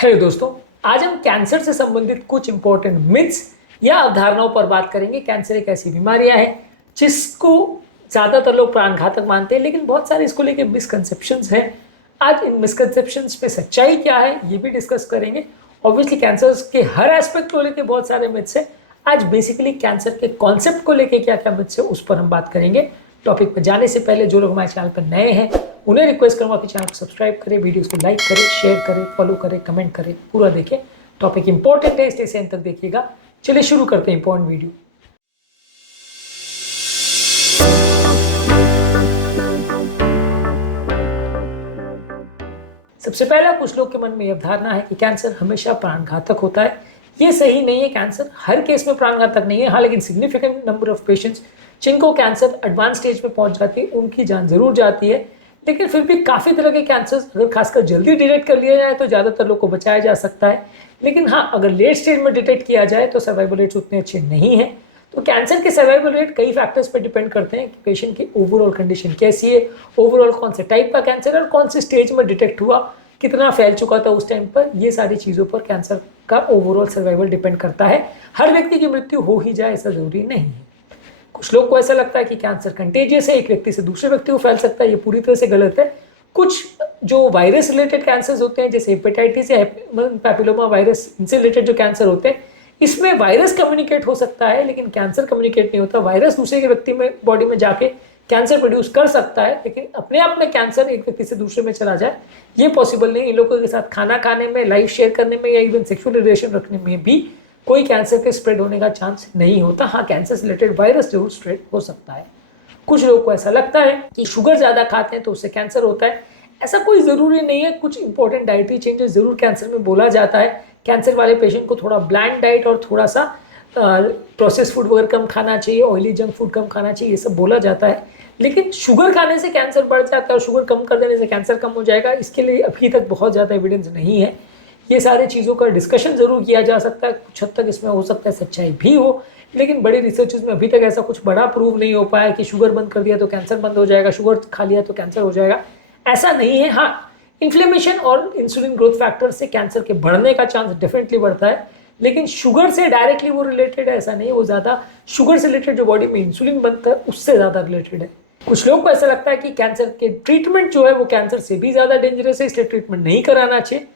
Hello दोस्तों, आज हम कैंसर से संबंधित कुछ इंपॉर्टेंट मिथ्स या अवधारणाओं पर बात करेंगे। कैंसर एक ऐसी बीमारियां है जिसको ज़्यादातर लोग प्राणघातक मानते हैं, लेकिन बहुत सारे इसको लेके मिसकंसेप्शंस हैं। आज इन मिसकंसेप्शंस पे सच्चाई क्या है ये भी डिस्कस करेंगे। ऑब्वियसली कैंसर के हर एस्पेक्ट को लेके बहुत सारे मिथ्स हैं। आज बेसिकली कैंसर के कॉन्सेप्ट को लेके क्या क्या मिथ्स है उस पर हम बात करेंगे। टॉपिक पर जाने से पहले जो लोग हमारे चैनल पर नए हैं उन्हें रिक्वेस्ट करूँगा कि चैनल को सब्सक्राइब करें, वीडियोस को लाइक करें, शेयर करें, फॉलो करें, कमेंट करें, पूरा देखें। टॉपिक इंपॉर्टेंट है इसलिए इसे अंत तक देखिएगा। चलिए शुरू करते हैं इंपॉर्टेंट वीडियो। सबसे पहला कुछ लोग के मन में यह धारणा है कि कैंसर हमेशा प्राणघातक होता है। ये सही नहीं है। कैंसर हर केस में प्राणघातक नहीं है, हाँ, लेकिन सिग्निफिकेंट नंबर ऑफ पेशेंट्स जिनको कैंसर एडवांस स्टेज पे पहुंच जाती है उनकी जान जरूर जाती है। लेकिन फिर भी काफ़ी तरह के कैंसर अगर खासकर जल्दी डिटेक्ट कर लिया जाए तो ज़्यादातर लोग को बचाया जा सकता है। लेकिन हाँ, अगर लेट स्टेज में डिटेक्ट किया जाए तो सर्वाइवल रेट्स उतने अच्छे नहीं हैं। तो कैंसर के सर्वाइवल रेट कई फैक्टर्स पर डिपेंड करते हैं कि पेशेंट की ओवरऑल कंडीशन कैसी है, ओवरऑल कौन से टाइप का कैंसर है और कौन से स्टेज में डिटेक्ट हुआ, कितना फैल चुका था उस टाइम पर। ये सारी चीज़ों पर कैंसर का ओवरऑल सर्वाइवल डिपेंड करता है। हर व्यक्ति की मृत्यु हो ही जाए ऐसा जरूरी नहीं है। कुछ लोग को ऐसा लगता है कि कैंसर कंटेजियस है, एक व्यक्ति से दूसरे व्यक्ति को फैल सकता है। ये पूरी तरह से गलत है। कुछ जो वायरस रिलेटेड कैंसर्स होते हैं जैसे हेपेटाइटिस या पैपिलोमा वायरस, इनसे रिलेटेड जो कैंसर होते हैं इसमें वायरस कम्युनिकेट हो सकता है लेकिन कैंसर कम्युनिकेट नहीं होता। वायरस दूसरे के व्यक्ति में बॉडी में जाके कैंसर प्रोड्यूस कर सकता है लेकिन अपने आप में कैंसर एक व्यक्ति से दूसरे में चला जाए ये पॉसिबल नहीं। इन लोगों के साथ खाना खाने में, लाइफ शेयर करने में या इवन सेक्सुअल रिलेशन रखने में भी कोई कैंसर के स्प्रेड होने का चांस नहीं होता। हाँ, कैंसर से रिलेटेड वायरस जरूर स्प्रेड हो सकता है। कुछ लोगों को ऐसा लगता है कि शुगर ज़्यादा खाते हैं तो उससे कैंसर होता है। ऐसा कोई ज़रूरी नहीं है। कुछ इंपॉर्टेंट डाइटरी चेंजेस ज़रूर कैंसर में बोला जाता है। कैंसर वाले पेशेंट को थोड़ा ब्लैंड डाइट और थोड़ा सा प्रोसेस फूड वगैरह कम खाना चाहिए, ऑयली जंक फूड कम खाना चाहिए, ये सब बोला जाता है। लेकिन शुगर खाने से कैंसर बढ़ जाता है और शुगर कम कर देने से कैंसर कम हो जाएगा, इसके लिए अभी तक बहुत ज़्यादा एविडेंस नहीं है। ये सारी चीज़ों का डिस्कशन ज़रूर किया जा सकता है। कुछ हद तक इसमें हो सकता है सच्चाई भी हो, लेकिन बड़ी रिसर्चेज में अभी तक ऐसा कुछ बड़ा प्रूव नहीं हो पाया कि शुगर बंद कर दिया तो कैंसर बंद हो जाएगा, शुगर खा लिया तो कैंसर हो जाएगा। ऐसा नहीं है। हाँ, इन्फ्लेमेशन और इंसुलिन ग्रोथ फैक्टर से कैंसर के बढ़ने का चांस डेफिनेटली बढ़ता है, लेकिन शुगर से डायरेक्टली वो रिलेटेड है ऐसा नहीं। वो ज़्यादा शुगर से रिलेटेड जो बॉडी में इंसुलिन बनता है उससे ज़्यादा रिलेटेड है। कुछ लोगों को ऐसा लगता है कि कैंसर के ट्रीटमेंट जो है वो कैंसर से भी ज़्यादा डेंजरस है, इसलिए ट्रीटमेंट नहीं कराना चाहिए।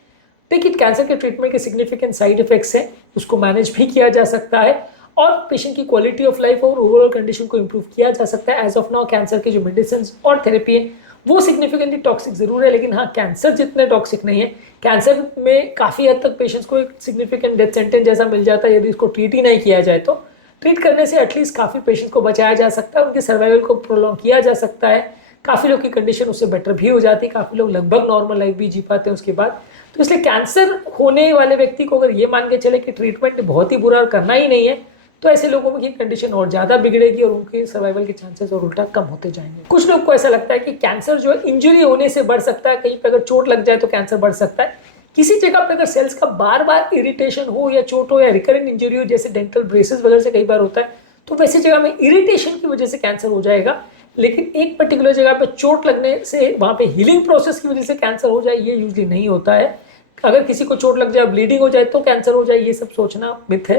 लेकिन कैंसर के ट्रीटमेंट के सिग्निफिकेंट साइड इफेक्ट्स हैं, उसको मैनेज भी किया जा सकता है और पेशेंट की क्वालिटी ऑफ लाइफ और ओवरऑल कंडीशन को इंप्रूव किया जा सकता है। एज ऑफ नाउ कैंसर की जो मेडिसिन और थेरेपी है वो सिग्निफिकेंटली टॉक्सिक जरूर है, लेकिन हाँ, कैंसर जितने टॉक्सिक नहीं है। कैंसर में काफ़ी हद तक पेशेंट्स को एक सिग्निफिकेंट डेथ सेंटेंस जैसा मिल जाता है यदि इसको ट्रीट ही नहीं किया जाए। तो ट्रीट करने से एटलीस्ट काफ़ी पेशेंट्स को बचाया जा सकता है, उनके सर्वाइवल को प्रोलॉन्ग किया जा सकता है। काफ़ी लोग की कंडीशन उससे बेटर भी हो जाती है, काफ़ी लोग लगभग नॉर्मल लाइफ भी जी पाते हैं उसके बाद। तो इसलिए कैंसर होने वाले व्यक्ति को अगर ये मान के चले कि ट्रीटमेंट बहुत ही बुरा और करना ही नहीं है तो ऐसे लोगों की कंडीशन और ज़्यादा बिगड़ेगी और उनके सर्वाइवल के चांसेस और उल्टा कम होते जाएंगे। कुछ लोग को ऐसा लगता है कि कैंसर जो है इंजरी होने से बढ़ सकता है, कहीं पर अगर चोट लग जाए तो कैंसर बढ़ सकता है। किसी जगह पर अगर सेल्स का बार बार इरिटेशन हो या चोट हो या रिकरेंट इंजरी हो, जैसे डेंटल ब्रेसेस वगैरह से कई बार होता है, तो वैसी जगह में इरिटेशन की वजह से कैंसर हो जाएगा। लेकिन एक पर्टिकुलर जगह पे चोट लगने से वहाँ पे हीलिंग प्रोसेस की वजह से कैंसर हो जाए ये यूजली नहीं होता है। अगर किसी को चोट लग जाए, ब्लीडिंग हो जाए तो कैंसर हो जाए, ये सब सोचना मिथ है।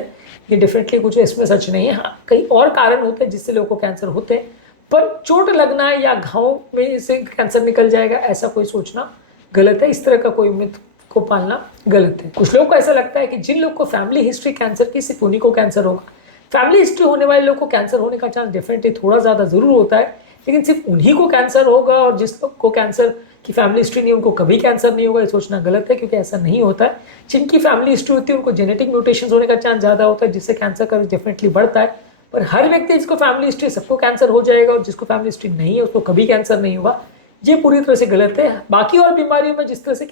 ये डेफिनेटली कुछ इसमें सच नहीं है। हाँ, कई और कारण होते हैं जिससे लोगों को कैंसर होते हैं, पर चोट लगना या घाव में से कैंसर निकल जाएगा ऐसा कोई सोचना गलत है। इस तरह का कोई मिथ को पालना गलत है। कुछ लोगों को ऐसा लगता है कि जिन लोग को फैमिली हिस्ट्री कैंसर की सिर्फ उन्हीं को कैंसर होगा। फैमिली हिस्ट्री होने वाले लोग को कैंसर होने का चांस डेफिनेटली थोड़ा ज़्यादा ज़रूर होता है, लेकिन सिर्फ उन्हीं को कैंसर होगा और जिस लोग को कैंसर की फैमिली हिस्ट्री नहीं उनको कभी कैंसर नहीं होगा, ये सोचना गलत है, क्योंकि ऐसा नहीं होता है। जिनकी फैमिली हिस्ट्री होती है उनको जेनेटिक म्यूटेशंस होने का चांस ज़्यादा होता है जिससे कैंसर का डेफिनेटली बढ़ता है। पर हर व्यक्ति जिसको फैमिली हिस्ट्री सबको कैंसर हो जाएगा और जिसको फैमिली हिस्ट्री नहीं है उसको कभी कैंसर नहीं होगा, ये पूरी तरह से गलत है। बाकी और बीमारियों में जिस तरह से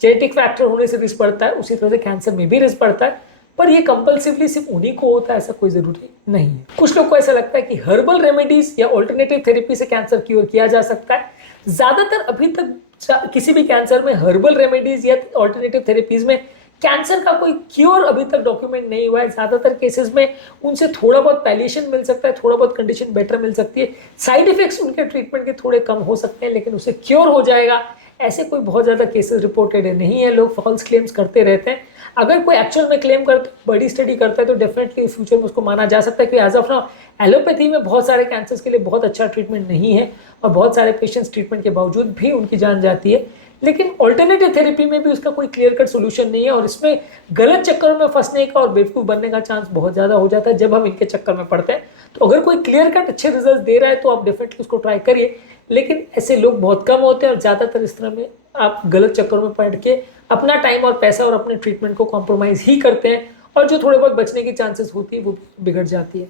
जेनेटिक फैक्टर होने से रिस्क बढ़ता है उसी तरह से कैंसर में भी रिस्क बढ़ता है, पर ये कंपल्सिवली सिर्फ उन्हीं को होता है ऐसा कोई जरूरी नहीं है। कुछ लोग को ऐसा लगता है कि हर्बल रेमेडीज या ऑल्टरनेटिव थेरेपी से कैंसर क्योर किया जा सकता है। ज्यादातर अभी तक किसी भी कैंसर में हर्बल रेमेडीज या ऑल्टरनेटिव थेरेपीज में कैंसर का कोई क्योर अभी तक डॉक्यूमेंट नहीं हुआ है। ज़्यादातर केसेस में उनसे थोड़ा बहुत पैलिएशन मिल सकता है, थोड़ा बहुत कंडीशन बेटर मिल सकती है, साइड इफेक्ट्स उनके ट्रीटमेंट के थोड़े कम हो सकते हैं, लेकिन उसे क्योर हो जाएगा ऐसे कोई बहुत ज़्यादा केसेस रिपोर्टेड नहीं है। लोग फॉल्स क्लेम्स करते रहते हैं। अगर कोई एक्चुअल में क्लेम करता है, बड़ी स्टडी करता है, तो डेफिनेटली फ्यूचर में उसको माना जा सकता है कि एज ऑफ नाउ एलोपैथी में बहुत सारे कैंसर्स के लिए बहुत अच्छा ट्रीटमेंट नहीं है और बहुत सारे पेशेंट्स ट्रीटमेंट के बावजूद भी उनकी जान जाती है। लेकिन ऑल्टरनेटिव थेरेपी में भी उसका कोई क्लियर कट सोल्यूशन नहीं है और इसमें गलत चक्करों में फंसने का और बेवकूफ़ बनने का चांस बहुत ज़्यादा हो जाता है जब हम इनके चक्कर में पड़ते हैं। तो अगर कोई क्लियर कट अच्छे रिजल्ट दे रहा है तो आप डेफिनेटली उसको ट्राई करिए, लेकिन ऐसे लोग बहुत कम होते हैं और ज़्यादातर इस तरह में आप गलत चक्करों में पड़ के अपना टाइम और पैसा और अपने ट्रीटमेंट को कॉम्प्रोमाइज़ ही करते हैं और जो थोड़े बहुत बचने की चांसेस होती है वो बिगड़ जाती है।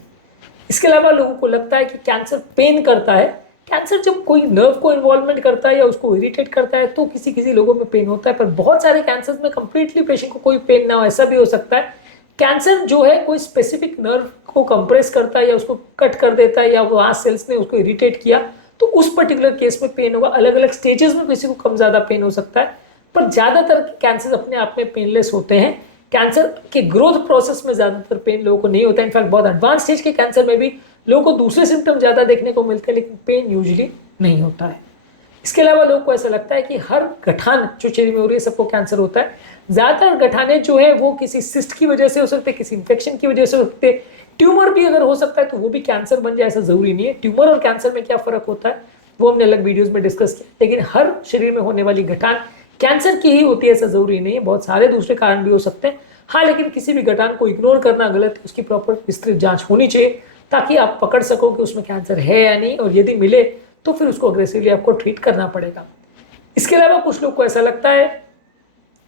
इसके अलावा लोगों को लगता है कि कैंसर पेन करता है। कैंसर जब कोई नर्व को इन्वॉल्वमेंट करता है या उसको इरिटेट करता है तो किसी किसी लोगों में पेन होता है, पर बहुत सारे कैंसर में कंप्लीटली पेशेंट को कोई पेन ना हो, ऐसा भी हो सकता है। कैंसर जो है कोई स्पेसिफिक नर्व को कंप्रेस करता है या उसको कट कर देता है या वहाँ सेल्स ने उसको इरिटेट किया तो उस पर्टिकुलर केस में पेन होगा। अलग अलग स्टेजेस में किसी को कम ज़्यादा पेन हो सकता है, पर ज़्यादातर कैंसर अपने आप में पेनलेस होते हैं। कैंसर के ग्रोथ प्रोसेस में ज़्यादातर पेन लोगों को नहीं होता है। इनफैक्ट बहुत एडवांस स्टेज के कैंसर में भी लोगों को दूसरे सिम्टम ज़्यादा देखने को मिलते हैं, लेकिन पेन यूजुअली नहीं होता है। इसके अलावा लोगों को ऐसा लगता है कि हर गठान जो चेहरे में हो रही है सबको कैंसर होता है। ज़्यादातर गठाने जो है वो किसी सिस्ट की वजह से हो सकते हैं, किसी इन्फेक्शन की वजह से हो सकते हैं। ट्यूमर भी अगर हो सकता है तो वो भी कैंसर बन जाए, ऐसा ज़रूरी नहीं है। ट्यूमर और कैंसर में क्या फ़र्क होता है वो हमने अलग वीडियोज़ में डिस्कस किया, लेकिन हर शरीर में होने वाली गठान कैंसर की ही होती है ऐसा ज़रूरी नहीं है। बहुत सारे दूसरे कारण भी हो सकते हैं। हाँ, लेकिन किसी भी गठान को इग्नोर करना गलत है। उसकी प्रॉपर विस्तृत जांच होनी चाहिए ताकि आप पकड़ सको कि उसमें कैंसर है या नहीं, और यदि मिले तो फिर उसको अग्रेसिवली आपको ट्रीट करना पड़ेगा। इसके अलावा कुछ लोग को ऐसा लगता है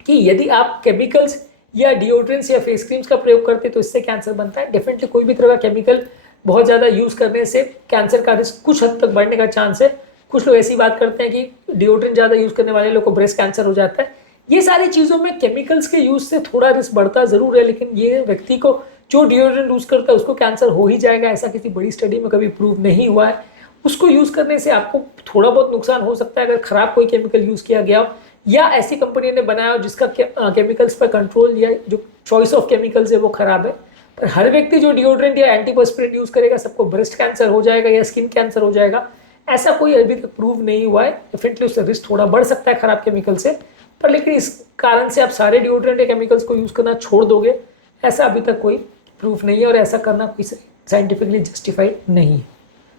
कि यदि आप केमिकल्स या डिओड्रेंट्स या फेस क्रीम्स का प्रयोग करते तो इससे कैंसर बनता है। डेफिनेटली कोई भी तरह का केमिकल बहुत ज़्यादा यूज़ करने से कैंसर का रिस्क कुछ हद तक बढ़ने का चांस है। कुछ लोग ऐसी बात करते हैं कि डिओड्रेंट ज़्यादा यूज़ करने वाले लोगों को ब्रेस्ट कैंसर हो जाता है। ये सारी चीज़ों में केमिकल्स के यूज़ से थोड़ा रिस्क बढ़ता ज़रूर है, लेकिन ये व्यक्ति को जो डिओड्रेंट यूज़ करता है उसको कैंसर हो ही जाएगा ऐसा किसी बड़ी स्टडी में कभी प्रूव नहीं हुआ है। उसको यूज़ करने से आपको थोड़ा बहुत नुकसान हो सकता है अगर ख़राब कोई केमिकल यूज़ किया गया हो या ऐसी कंपनी ने बनाया हो जिसका केमिकल्स पर कंट्रोल या जो चॉइस ऑफ केमिकल्स है वो ख़राब है। पर हर व्यक्ति जो डिओड्रेंट या एंटीपर्स्पिरेंट यूज़ करेगा सबको ब्रेस्ट कैंसर हो जाएगा या स्किन कैंसर हो जाएगा, ऐसा कोई अभी तक प्रूव नहीं हुआ है। डेफिनेटली उससे रिस्क थोड़ा बढ़ सकता है ख़राब केमिकल से, पर लेकिन इस कारण से आप सारे डिओड्रेंट या केमिकल्स को यूज़ करना छोड़ दोगे ऐसा अभी तक कोई प्रूफ नहीं है और ऐसा करना कोई साइंटिफिकली जस्टिफाइड नहीं है।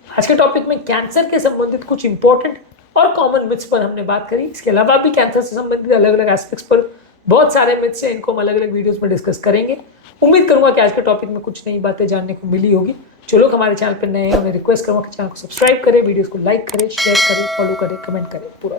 आज के टॉपिक में कैंसर के संबंधित कुछ इंपॉर्टेंट और कॉमन मिथ्स पर हमने बात करी। इसके अलावा भी कैंसर से संबंधित अलग अलग एस्पेक्ट्स पर बहुत सारे मिथ्स हैं, इनको हम अलग अलग वीडियोस में डिस्कस करेंगे। उम्मीद करूंगा कि आज के टॉपिक में कुछ नई बातें जानने को मिली होगी। जो लोग हमारे चैनल पर नए हैं उन्हें रिक्वेस्ट करूंगा कि चैनल को सब्सक्राइब करें, वीडियोस को लाइक करें, शेयर करें, फॉलो करें, कमेंट करें पूरा।